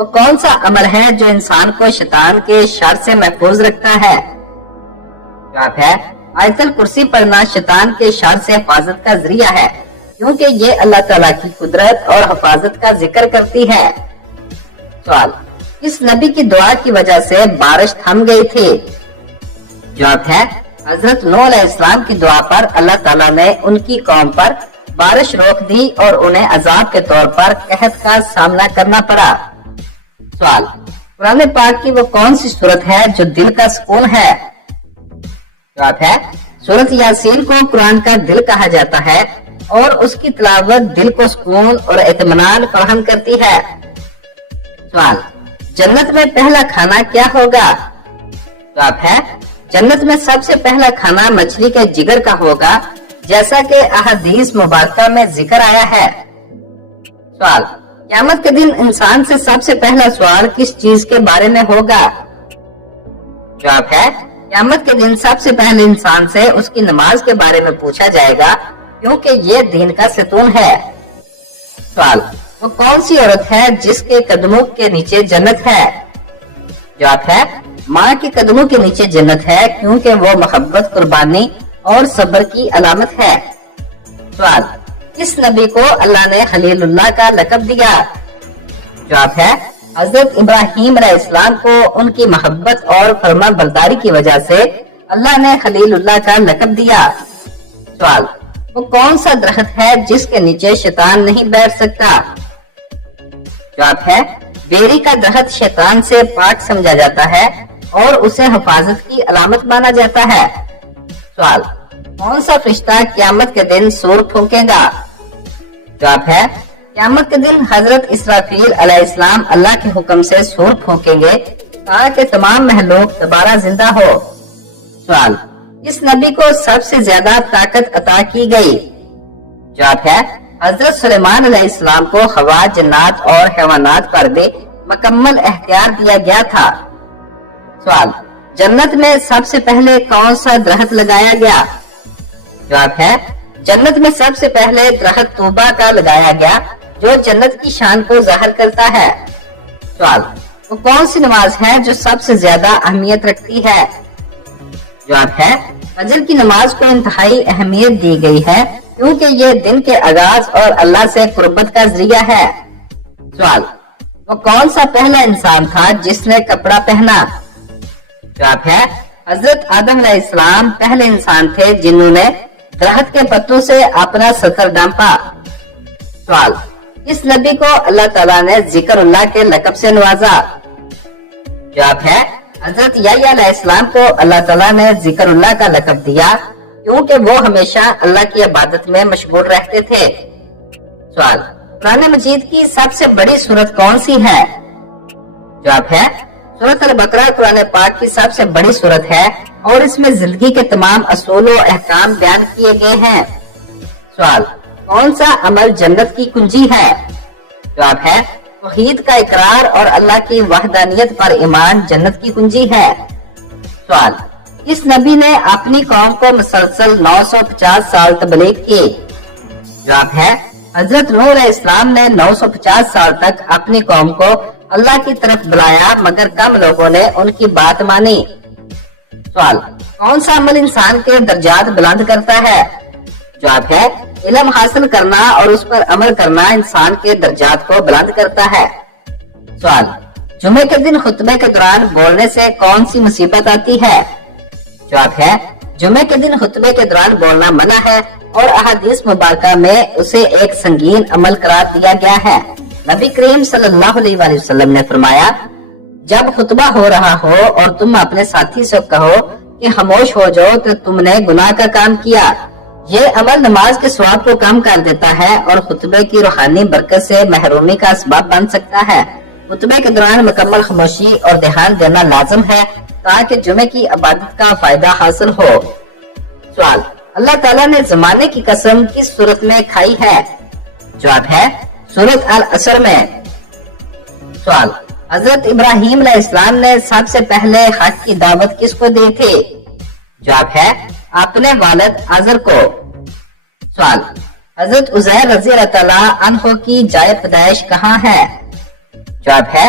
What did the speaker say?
وہ کون سا عمل ہے جو انسان کو شیطان کے شر سے محفوظ رکھتا ہے؟ جواب ہے آیت الکرسی پڑھنا شیطان کے شر سے حفاظت کا ذریعہ ہے، کیونکہ یہ اللہ تعالیٰ کی قدرت اور حفاظت کا ذکر کرتی ہے۔ سوال، اس نبی کی دعا کی وجہ سے بارش تھم گئی تھی؟ جواب ہے حضرت نوح علیہ السلام کی دعا پر اللہ تعالیٰ نے ان کی قوم پر بارش روک دی اور انہیں عذاب کے طور پر قحط کا سامنا کرنا پڑا۔ سوال، قرآن پاک کی وہ کون سی سورت ہے جو دل کا سکون ہے؟ جواب ہے سورت یاسین کو قرآن کا دل کہا جاتا ہے اور اس کی تلاوت دل کو سکون اور اطمینان فراہم کرتی ہے۔ سوال، جنت میں پہلا کھانا کیا ہوگا؟ جواب ہے جنت میں سب سے پہلا کھانا مچھلی کے جگر کا ہوگا، جیسا کہ احادیث مبارکہ میں ذکر آیا ہے۔ سوال، قیامت کے دن انسان سے سب سے پہلا سوال کس چیز کے بارے میں ہوگا؟ جواب ہے قیامت کے دن سب سے پہلے انسان سے اس کی نماز کے بارے میں پوچھا جائے گا، کیونکہ یہ دین کا ستون ہے۔ سوال، وہ کون سی عورت ہے جس کے قدموں کے نیچے جنت ہے؟ جواب ہے ماں کے قدموں کے نیچے جنت ہے، کیونکہ وہ محبت، قربانی اور صبر کی علامت ہے۔ سوال، کس نبی کو اللہ نے خلیل اللہ کا لقب دیا؟ جواب ہے حضرت ابراہیم علیہ السلام کو ان کی محبت اور فرما برداری کی وجہ سے اللہ نے خلیل اللہ کا لقب دیا۔ سوال، وہ کون سا درخت ہے جس کے نیچے شیطان نہیں بیٹھ سکتا؟ جواب ہے بیری کا درخت شیطان سے پاک سمجھا جاتا ہے اور اسے حفاظت کی علامت مانا جاتا ہے۔ سوال، کون سا فرشتہ قیامت کے دن سور پھونکے گا؟ جواب ہے قیامت کے دن حضرت اسرافیل علیہ السلام اللہ کے حکم سے سور پھونکیں گے تاکہ تمام مخلوق دوبارہ زندہ ہو۔ سوال، اس نبی کو سب سے زیادہ طاقت عطا کی گئی؟ جواب ہے حضرت سلیمان علیہ السلام کو ہوا، جنات اور حیوانات پر بھی مکمل اختیار دیا گیا تھا۔ سوال، جنت میں سب سے پہلے کون سا درخت لگایا گیا؟ جواب ہے جنت میں سب سے پہلے درخت طوبہ کا لگایا گیا، جو جنت کی شان کو ظاہر کرتا ہے۔ سوال، وہ کون سی نماز ہے جو سب سے زیادہ اہمیت رکھتی ہے؟ جواب ہے فجر کی نماز کو انتہائی اہمیت دی گئی ہے، کیونکہ یہ دن کے آغاز اور اللہ سے قربت کا ذریعہ ہے۔ سوال، وہ کون سا پہلا انسان تھا جس نے کپڑا پہنا؟ جواب ہے حضرت آدم علیہ السلام پہلے انسان تھے جنہوں نے درخت کے پتوں سے اپنا ستر ڈھانپا۔ سوال، اس نبی کو اللہ تعالیٰ نے ذکر اللہ کے لقب سے نوازا؟ جواب ہے حضرت یحییٰ علیہ السلام کو اللہ تعالیٰ نے ذکر اللہ کا لقب دیا، کیونکہ وہ ہمیشہ اللہ کی عبادت میں مشغول رہتے تھے۔ سوال، قرآن مجید کی سب سے بڑی سورت کون سی ہے؟ جواب ہے سورت البقرہ قرآن پاک کی سب سے بڑی سورت ہے اور اس میں زندگی کے تمام اصول و احکام بیان کیے گئے ہیں۔ سوال، کون سا عمل جنت کی کنجی ہے؟ جواب ہے توحید کا اقرار اور اللہ کی وحدانیت پر ایمان جنت کی کنجی ہے۔ سوال، اس نبی نے اپنی قوم کو مسلسل 950 سال تبلیغ کی؟ جواب ہے حضرت نوح علیہ السلام نے 950 سال تک اپنی قوم کو اللہ کی طرف بلایا، مگر کم لوگوں نے ان کی بات مانی۔ سوال، کون سا عمل انسان کے درجات بلند کرتا ہے؟ جواب ہے علم حاصل کرنا اور اس پر عمل کرنا انسان کے درجات کو بلند کرتا ہے۔ سوال، جمعے کے دن خطبے کے دوران بولنے سے کون سی مصیبت آتی ہے؟ جواب ہے جمعے کے دن خطبے کے دوران بولنا منع ہے اور احادیث مبارکہ میں اسے ایک سنگین عمل قرار دیا گیا ہے۔ نبی کریم صلی اللہ علیہ وآلہ وسلم نے فرمایا، جب خطبہ ہو رہا ہو اور تم اپنے ساتھی سے کہو کہ خاموش ہو جاؤ تو تم نے گناہ کا کام کیا۔ یہ عمل نماز کے ثواب کو کم کر دیتا ہے اور خطبے کی روحانی برکت سے محرومی کا اسباب بن سکتا ہے۔ خطبے کے دوران مکمل خاموشی اور دھیان دینا لازم ہے تاکہ جمعے کی عبادت کا فائدہ حاصل ہو۔ سوال، اللہ تعالیٰ نے زمانے کی قسم کس صورت میں کھائی ہے؟ جواب ہے سورۃ العصر میں۔ سوال، حضرت ابراہیم علیہ السلام نے سب سے پہلے حق کی دعوت کس کو دی تھی؟ جواب ہے اپنے والد آزر کو۔ سوال، حضرت عزیر رضی اللہ تعالیٰ عنہ کی جائے پیدائش کہاں ہے؟ جواب ہے